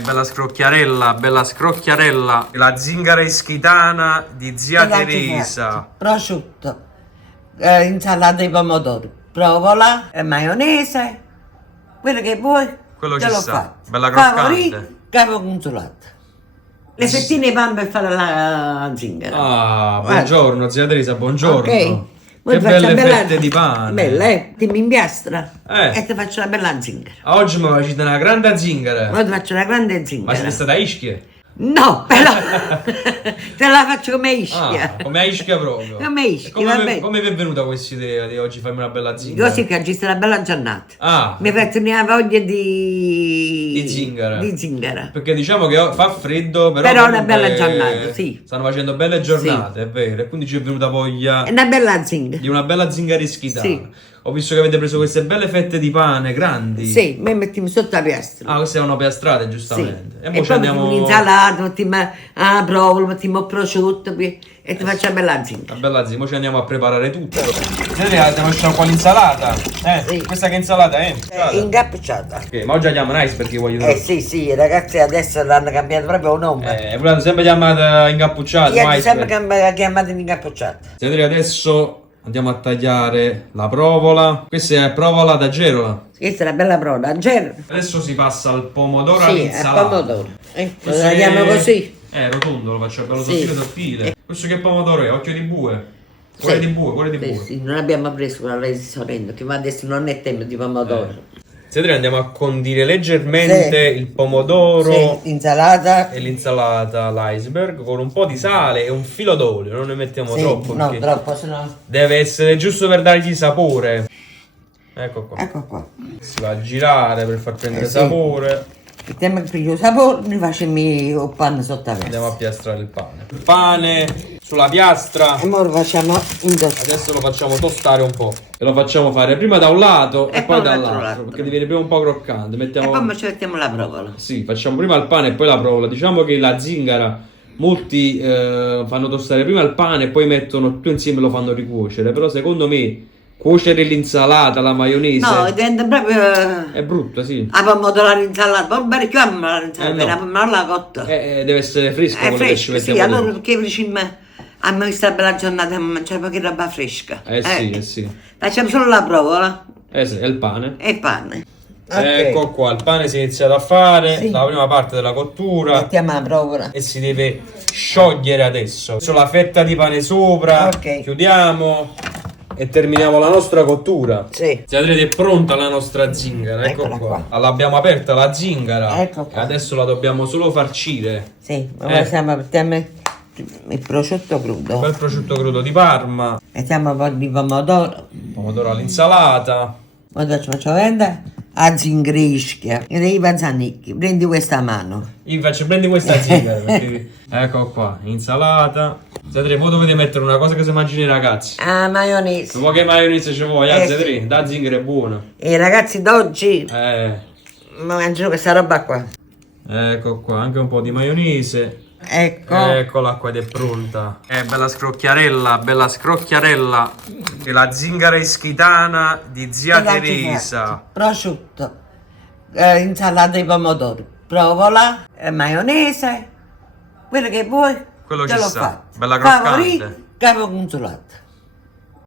bella scrocchiarella. La zingara ischitana di zia Teresa. Prosciutto, insalata di pomodori, provola, maionese, quello che vuoi. Quello te ci l'ho sta, fatto. bella croccante. Favorì, capo consolato. Le fettine di pan per fare la zingara. Ah, buongiorno zia Teresa, buongiorno. Ok. Che belle fette di pane. Belle, ti mi impiastra Eh. e ti faccio una bella zingara. Oggi mi facete una grande zingara. Ora ti faccio una grande Ma zingara. siete stata a Ischia? No, però te la faccio come Ischia. Ah, come a Ischia proprio. Come Ischia, Come va vi- bene. come vi è venuta questa idea di oggi farmi una bella zingara? Così che oggi sta una bella giornata. Ah, Mi faccio una voglia di... Di zingara. Di zingara. perché diciamo che fa freddo, però Però è una comunque bella giornata, sì. Stanno facendo belle giornate, è vero, e quindi ci è venuta voglia È una bella zingara. di una bella zingara ischitana. Sì. Ho visto che avete preso queste belle fette di pane grandi. Sì, me mettiamo sotto la piastra. Ah, queste erano piastrate, Sì. giustamente. E mo ci poi mettiamo andiamo. un'insalata, mettiamo la provola, mettiamo il prosciutto e ti faccio una bella zingara. Una bella zingara, mo ci andiamo a preparare tutto. Vedete, abbiamo lasciato qua l'insalata. Sì. Questa che insalata è? Ingappucciata. Ok, ma oggi la chiamano iceberg che voglio dire. Sì, ragazzi adesso l'hanno cambiato proprio un nome. L'hanno sempre chiamata ingappucciata, Io ho iceberg. sempre chiamato ingappucciata. Vedete, adesso andiamo a tagliare la provola. Questa è provola da gerola. Questa è una bella provola. Adesso si passa al pomodoro Sì, all'insalata. al pomodoro. Lo Questo tagliamo è- così. rotondo, lo faccio bello Sì. sottile. Questo che pomodoro è? Occhio di bue. Cuore di bue, cuore di bue. Sì, non abbiamo preso quella sorrento, che adesso non è tempo di pomodoro. Sedere, andiamo a condire leggermente Sì. il pomodoro Sì, insalata. e l'insalata all'iceberg con un po' di sale e un filo d'olio. Non ne mettiamo Sì, troppo no, perché troppo, sennò... deve essere giusto per dargli sapore. Ecco qua. Ecco qua. Si va a girare per far prendere Sì. sapore. Mettiamo il piglio sapore, ne facciamo il panno sotto la Andiamo a testa. piastrare il pane. Il pane sulla piastra. E ora lo facciamo in dos. Adesso lo facciamo tostare un po'. E lo facciamo fare prima da un lato e, E poi poi dall'altro. dall'altro. Perché diviene prima un po' croccante. E Mettiamo. poi ci mettiamo la provola. Sì, facciamo prima il pane e poi la provola. Diciamo che la zingara molti fanno tostare prima il pane e poi mettono tutto insieme e lo fanno ricuocere. Però secondo me cuocere l'insalata, la maionese No, diventa proprio... è brutto, sì. La pomodoro all'insalata, poi barichiamo l'insalata, no. non la cotta. Deve essere fresca È quella che ci fresca, sì, mettiamo allora dentro. perché vicino a me questa bella giornata a mangiare poche roba fresca. Sì. Facciamo solo la provola Sì, è il pane. e il pane. Ecco qua, il pane si è iniziato a fare, Sì. la prima parte della cottura. Mettiamo la provola. E si deve sciogliere adesso. Adesso la fetta di pane sopra, Ok. chiudiamo e terminiamo la nostra cottura. Sì. Vedete, è pronta la nostra zingara, ecco Eccola qua. L'abbiamo aperta la zingara Ecco qua. e adesso la dobbiamo solo farcire. Sì, ora mettiamo il prosciutto crudo. Bel prosciutto crudo di Parma, Mettiamo un po' di pomodoro. pomodoro all'insalata. Ora ci faccio vedere a zingrisca. E dei panzanicchi. Prendi questa mano. Io faccio prendi questa zingara perché... Ecco qua, insalata. Vedete, voi dovete mettere una cosa che si mangiano i ragazzi. Ah, maionese. Dopo che maionese ci vuoi, Sì. Zedri, da zingara è buona. E i ragazzi d'oggi Eh, mangiano questa roba qua. ecco qua, anche un po' di maionese. Ecco. Eccola qua ed è pronta. Bella scrocchiarella, bella scrocchiarella. E la zingara ischitana di zia Teresa. Prosciutto. Insalata di pomodori. Provola. Maionese. Quello che vuoi. Quello te ci l'ho sta. fatto. Bella croccante. Favorì, capo consolato.